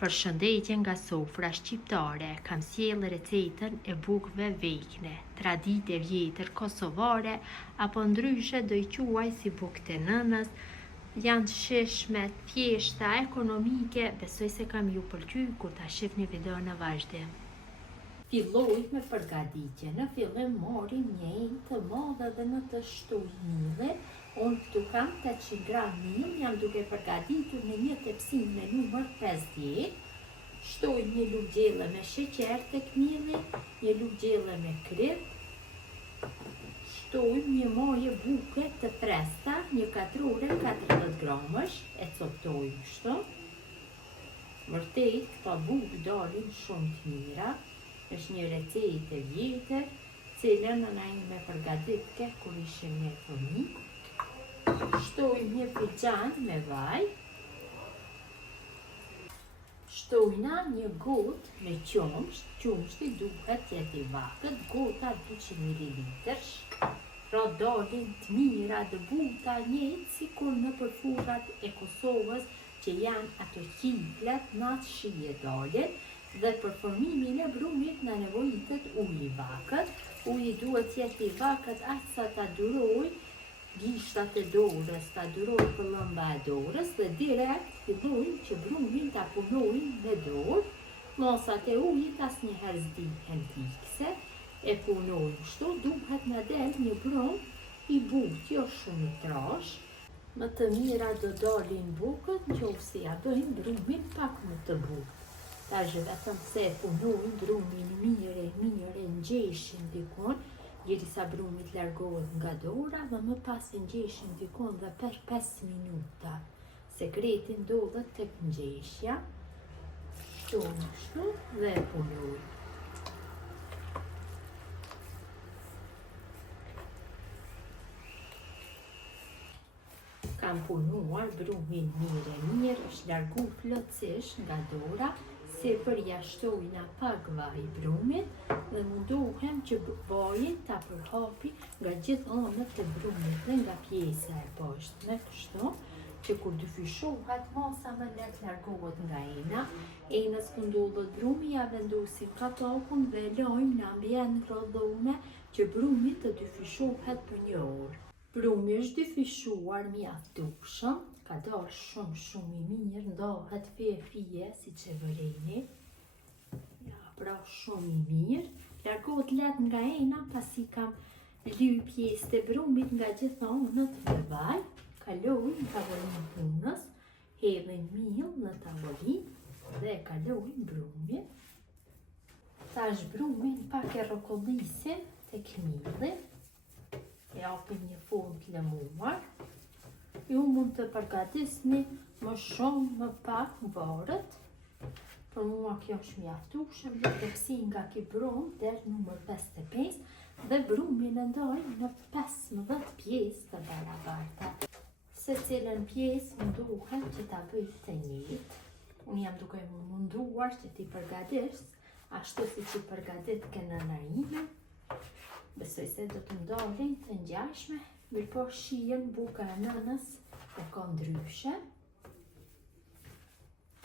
Përshëndetje nga sofra shqiptare, kam sjellë recetën e bukëve vejkne, traditë e vjetër kosovare, apo ndryshe do i quaj si bukët e nënës, janë të shishme, thjeshta, ekonomike, besoj se kam ju pëlqyer kur ta shihni video në vazhdim. Filloj me përgatitje. Në fillim morim një ejnë të madhe dhe në të shtuj milli. Unë këtu kam 800 gram mill, jam duke përgatitur në një tepsim me numër 50. Shtoj një lugë gjelle me sheqer tek milli, një lugë gjelle me krip. Shtoj një majë buke të freskëta, një katrore 40 gramësh, e coptoj kështu. Vërtet, këta bukë dalin shumë të mira. Është një recetë e vjetër, cilën na me përgatitke kur ishim ne fëmijë. Shtoj një filxhan me vaj. Shtojna një gotë me qumsht. Qumshti duhet të jetë i vakët, gota 200 ml. Pra dalin të mira të buta njëjtë sikur në përfurat e Kosovës që janë ato qiplet natë shije dalin. Dhe për formimin e brumit në nevojitet ujë i vakët. Uji duhet jetë i vakët aq sa ta duroj gishtat e dorës, ta duroj pëllëmba e dorës dhe direkt fillojnë që brumin ta punojnë me dorë. Masat e ujit asnjëherë s'dihen pikse, e punojnë kështu, duhet na del një brum i butë, jo shumë i trash. Më të mira do dalin bukët nëse ja bëjmë brumin pak më të butë. Tash vetëm se punojnë brumin mirë, ngjeshën dikon, derisa brumi të largohet nga dora dhe më pas ngjeshën dikon dhe për 5 minuta. Sekreti ndodhet tek ngjeshja. Shtojmë kështu dhe punojmë. Kam punuar brumin mirë, është largu plotësisht nga dora, sipër ja shtojna pak vaj brumit dhe mundohem që vajin ta përhapi nga gjithë anët e brumit dhe nga pjesa e poshtme, kështu që kur dyfishohet masa më lehtë largohet nga ena. Enës ku ndodhet brumi ja vendosim kapakun dhe lajm në ambient rrodhome që brumi të dyfishohet për 1 orë. Brumi është dyfishuar mjaftueshëm, ka dalë shumë i mirë, ndahet fije si që vëreni. Ja, pra shumë i mirë. Largohet lehtë nga ena pasi kam lyj pjesët e brumit nga gjitha anët me vaj. Kaloj në tavolinë punës, hedhin miell në tavolinë dhe kaloj brumin. Tash brumin pak e rrokollisim tek milli. E japim një formë të lëmuar. Ju mund të përgatisni më shumë, më pak, varet. Për mua kjo është mjaftueshëm, dhe tepsi nga ky brum deri numër 55 dhe brumin e ndaj në 15 pjesë të barabarta. Secilën pjesë munduhem që ta bëj të njëjtë. Unë jam duke munduar që ti përgatis ashtu si që përgatitke nëna ime. Besoj se do të ndalin të ngjashme, mirëpo shihen buka e nënës e ka ndryshe.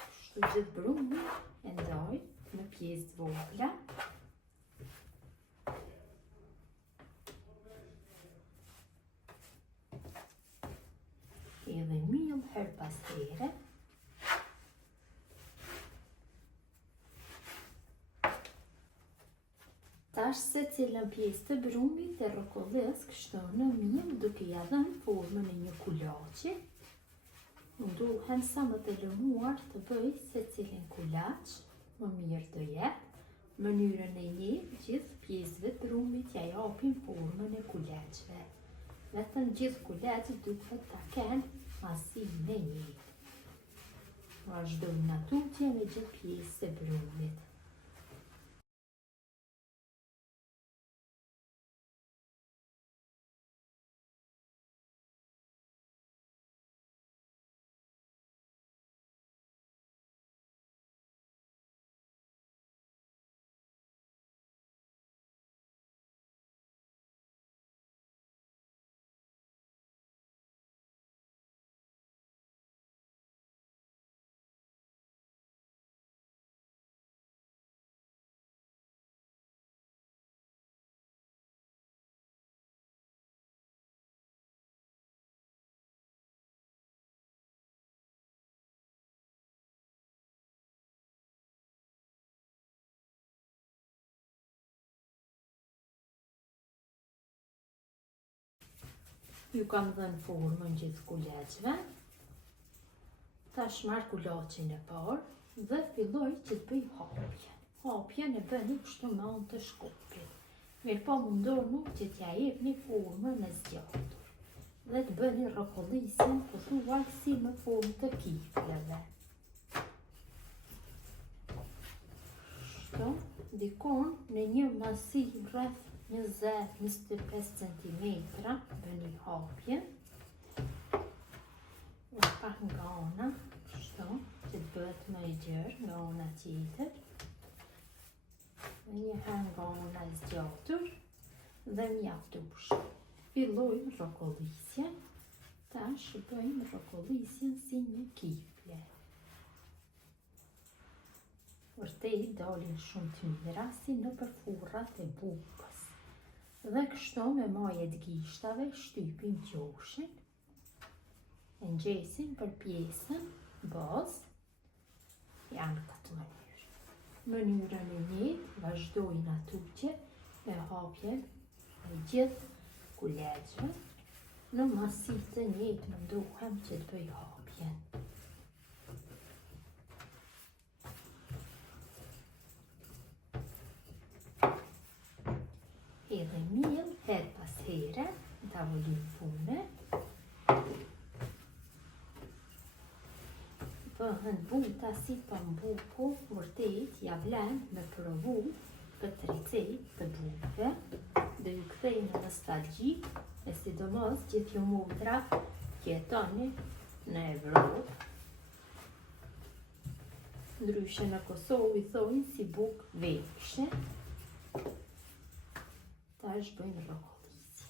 Kështu gjithë brumin e ndaj në pjesë të vogla. Edhe miell her pas here. Tash secilën pjesë të brumit e rrokollis kështu në miell duke ja dhënë formën e një kulaçi. Munduhem sa më të lëmuar të bëj secilin kulaç, më mirë do jetë. Mënyrën e njëjtë gjithë pjesëve të brumit ja japim formën e kulaçve. Vetëm gjithë kulaçi duhet ta kenë masinë e njëjtë. Vazhdojmë në tutje me gjithë pjesët e brumit. Ju kam dhënë formën gjithë kuleçve. Tash marr kulaçin e parë dhe filloj që të bëj hapjen. Hapjen e bëni kështu me anë të shkopit. Mirë po mundohuni që t'ja jepni formën e zgjatur dhe të bëni rrokollisjen pothuaj si në formë të kifleve. Kështu, dikon në një masi rreth 20-25 cm bëni hapjen. Dhe pak nga ana, kështu, që të bëhet më i gjerë nga ana tjetër. Dhe njëherë nga ana e zgjatur dhe mjaftueshëm. Fillojmë rrokollisjen. Tash bëjmë rrokollisjen si një kifle. Vërtet dalin shumë të mira si në përfurrat e bukës. Dhe kështu me majet gishtave shtypim qoshin. E ngjesim për pjesën bazë. Janë këtë mënyrë. Mënyrën e njëjtë vazhdojnë atutje me hapjen e gjithë kuleçve. Në masi të njëjtë mundohem që të bëj hapjen. Edhe miell her pas here në tavolinë pune. Bëhen buta si pambuku, vërtet ja vlen me provu këtë recetë të bukëve dhe ju kthej në nostalgji, e sidomos gjithë ju motra që jetoni në Evropë. Ndryshe në Kosovë i thojnë si bukë vepshe. Tash bëjmë rrokollisje.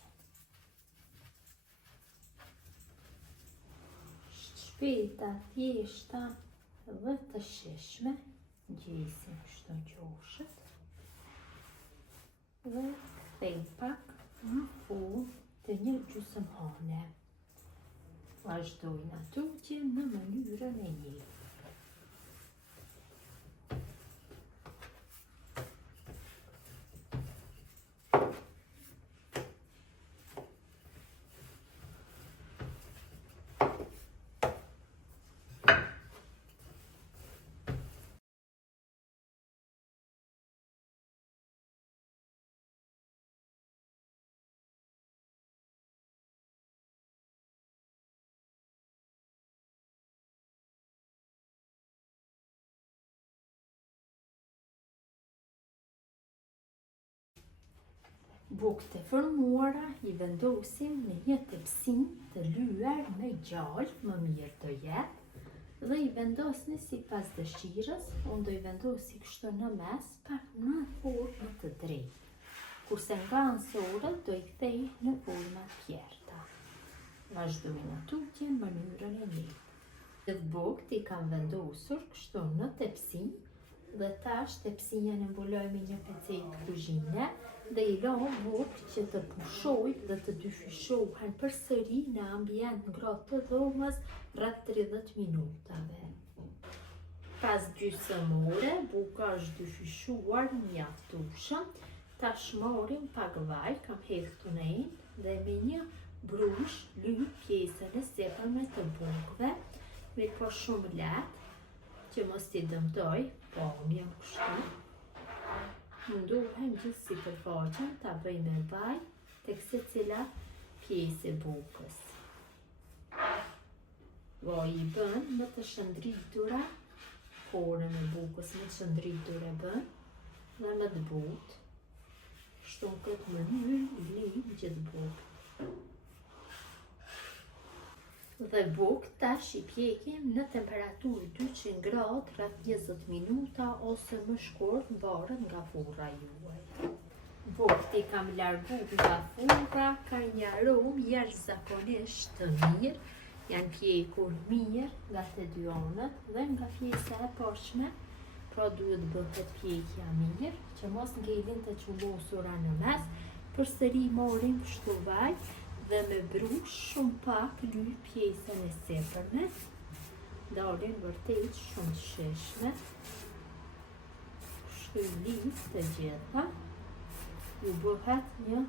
Shpejta, thjeshta dhe të shishme. Ngjesim kështu qoshët. Dhe kthejmë pak në formë të një gjysmëhane. Vazhdojnë atutje në mënyrën e njëjtë. Bukët e formuara i vendosim në një tepsinë të lyer me gjallë, më mirë do jetë, dhe i vendosni sipas dëshirës. Unë do i vendosi kështu në mes, pak në formë të drejtë. Kurse nga ansorët do i kthej në forma tjerta. Vazhdojnë atutje në mënyrën e njëjtë. Gjithë bukët i kam vendosur kështu në tepsinë dhe tash tepsinën e mbuloj me një pecetë kuzhine dhe i lëm bukë që të pushojnë dhe të dyfishohen përsëri në ambient ngrohtë të dhomës rreth 30 minutave. Pas gjysmë ore, buka është dyfishuar mjaftueshëm. Tash marrim pak vaj, kam hedhur në endë dhe me një brush lyp pjesën e sipërme të bukëve, me po shumë lehtë që mos t'i dëmtoj, po jam kështu. Mundohem gjithë sipërfaqen ta bëj me vaj tek secila pjesë e bukës. Vaji i bën më të shëndritura, formën e bukës më të shëndritur e bën dhe më të butë. Kështu në këtë mënyrë i lejmë gjithë bukë. Dhe bukë tash i pjekim në temperaturë 200 gradë rreth 20 minuta ose më shkurt varet nga furra juaj. Bukët i kam largu nga furra, ka një aromë jashtëzakonisht të mirë, janë pjekur mirë nga të dy anët dhe nga pjesa e poshtme, pra duhet bëhet pjekja mirë, që mos ngelin të qullosura në mes. Përsëri marrim kështu vaj dhe me brush shumë pak lyp pjesën e sipërme. Dalin vërtet shumë të shishme. Kështu lyp të gjitha. Ju bëhet një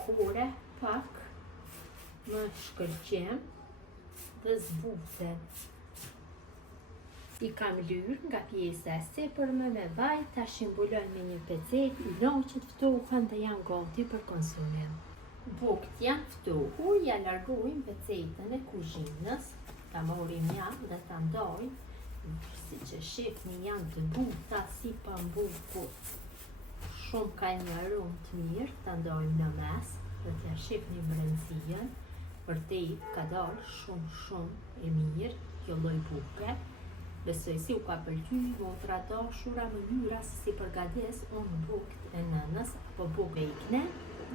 kore pak më shkëlqem dhe zbuten. I kam lyrë nga pjesa e sipërme me vaj, ta shembuloj me një pecet, ilaçet ftohen dhe janë gati për konsumim. Bukt janë ftohur, ja largojmë pecetën e kuzhinës, ta morim ja dhe ta ndojmë, si që shihni janë të buta si pambuku, shumë ka një aromë të mirë, ta ndojmë në mes dhe t'ja shihni brendësien, vërtet ka dalë shumë e mirë kjo lloj buke. Besoj si u ka pëlqy motra dashura mënyra se si përgatis unë bukt e nënës apo bukë e ikne.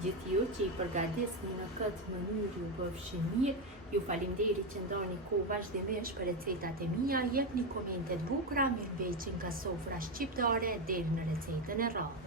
Gjithë ju që i përgatisni në këtë mënyrë ju bëfshin mirë, ju faleminderit që ndoni kohë vazhdimisht për recetat e mia, jepni komente të bukura, mirëmbëjtje nga sofra shqiptare deri në recetën e radhës.